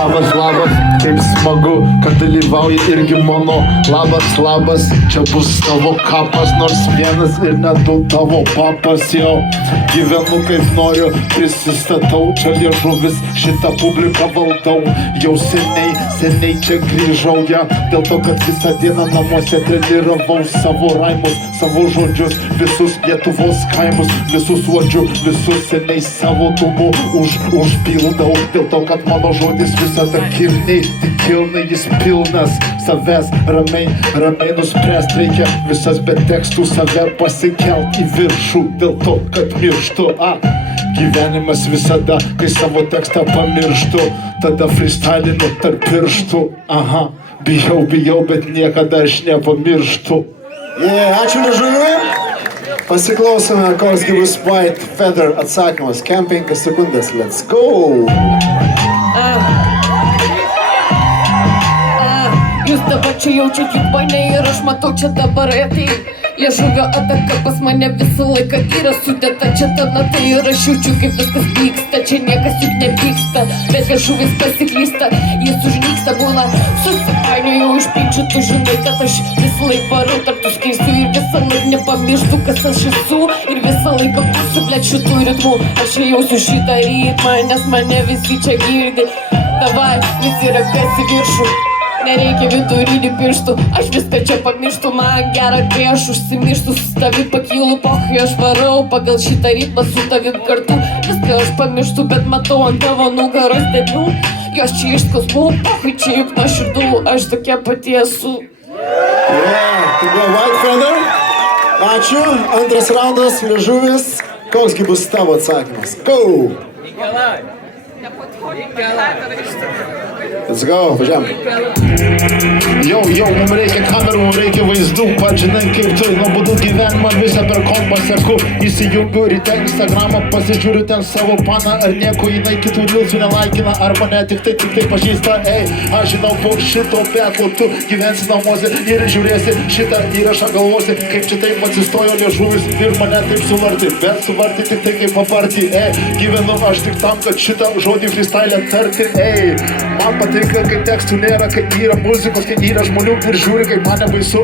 Labas, labas, kaip smagu, kad dalyvauji irgi mano. Labas, labas, čia bus tavo kapas, nors vienas ir net du tavo papas. Jau gyvenu kaip noriu, prisistatau, čia liežuvis, šitą publiką valdau. Jau seniai čia grįžau, ja, dėl to, kad visą dieną namuose treniravau savo raimus, savo žodžius, visus Lietuvos kaimus, visus uodžiu, visus seniai savo tumu užpildau, dėl to, kad mano žodis visada kilniai, tik kilnai jis pilnas savęs, ramiai nuspręst reikia visas be tekstų save pasikelt į viršų, dėl to, kad mirštu, gyvenimas visada, kai savo tekstą pamirštu, tada freestylinu tarp pirštų, bijau, bet niekada aš nepamirštu. Ačiū liežuviui. Pasiklausome, koks gi bus White Feather atsakymas. 5 sekundės, let's go! Jūs dabar čia jaučiat mane ir aš matau čia dabar liežuvio ataka pas mane visą laiką yra sudėta čia ta nata ir aš jaučiu kaip viskas vyksta, čia niekas juk nepyksta, bet liežuvis pasiklysta, jis užnyksta, būna susipainiojau iš pykčių, tu žinai, kad aš visą laiką varau tarp tų skaičių ir visą laiką nepamirštu, kas aš esu ir visą laiką būsiu blėt šitų ritmų, aš jausiu šitą ritmą, nes mane visi čia girdi, davai, visi rakas į viršų. Nereikia vidurinių pirštų, aš viską čia pamirštu, man gera, kai aš užsimirštu, su tavim pakylu pochai, aš varau pagal šitą ritmą su tavim kartu, viską aš pamirštu, bet matau ant tavo nugaros dėmių, jos čia iš skausmų, pochai čia juk nuo širdų, aš tokia pati esu. Tai buvo White Feather, ačiū, antras raundas, liežuvis, koks gi bus tavo atsakymas, go! Let's go, važiam. Jau, mums reikia kamerų, reikia vaizdų, pats žinai kaip tu, nuobodu gyvenimą visą per kompą seku, įsijungiu ryte Instagramą, pasižiūriu ten savo paną, ar nieko jinai kitų rilsų nelaikina, arba ne tik tai pažįsta, aš žinau po šito petlo, tu gyvensi namuose ir žiūrėsi šitą įrašą, galvosi, kaip čia taip atsistojo liežuvis ir mane taip suvarti, bet suvarti tik tai kaip paparti, gyvenu aš tik tam, kad šitą žodį freestyle tarti, man patinka, kai tekstų nėra, kai yra muzikos, kai yra žmonių ir žiūri, kaip mane baisu,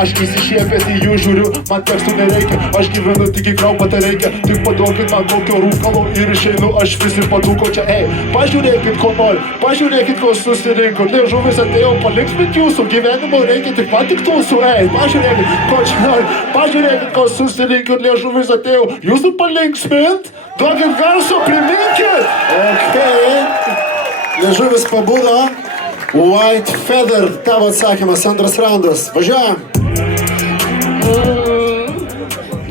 aš įsišiepęs į jų žiūriu, man tekstų nereikia, aš gyvenu tik į kraupą, tai reikia, tik paduokit man kokio rūkalo ir išeinu, aš visi padūko čia, pažiūrėkit, ko nori, pažiūrėkit, ko susirinko, liežuvis atėjau, palinksmint jūsų, gyvenimo reikia tik patiktusų, pažiūrėkit, ko čia nori, pažiūrėkit, ko susirinko, liežuvis atėjau, jūsų palinksmint, duokit garso, priminkit, Liežuvis pabudo, White Feather, tavo atsakymas, antras raundas, važiuojam!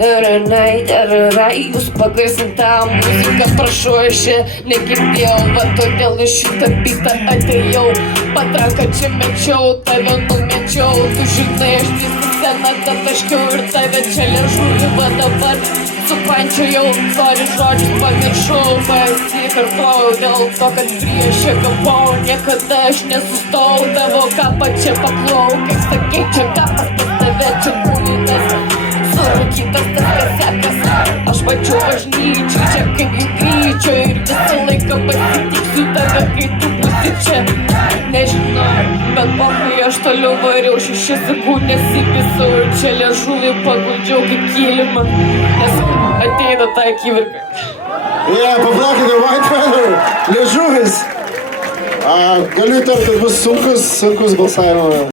Jūs pagarsint tą muziką, prašau, aš negirdėjau, va todėl iš šitą bitą atėjau, patranką čia mečiau, tave numečiau, tu žinai, aš visą sceną tataškiau ir tave čia liežuvį, va dabar supančiojau, sorry žodžius pamiršau, pasikartojau dėl to, kad prieš gavau, niekada aš nesustau, tavo kapą čia paklau, kaip sakei, čia kapas pas tave, čia kūlinas. Surūkytas tas kasekas, aš mačiau bažnyčią, čia kaip jų gryčio ir visą laiką pasitiksiu tave, kai tu būsi čia. Nežinau, bet pochai aš toliau variau, 6 sekundės įpisau ir čia liežuvį paguldžiau kaip kilimą, nes ateina tą akimirką. Paplokite White Feather, liežuvis. Galiu įtarti, kad bus sunkus balsavimo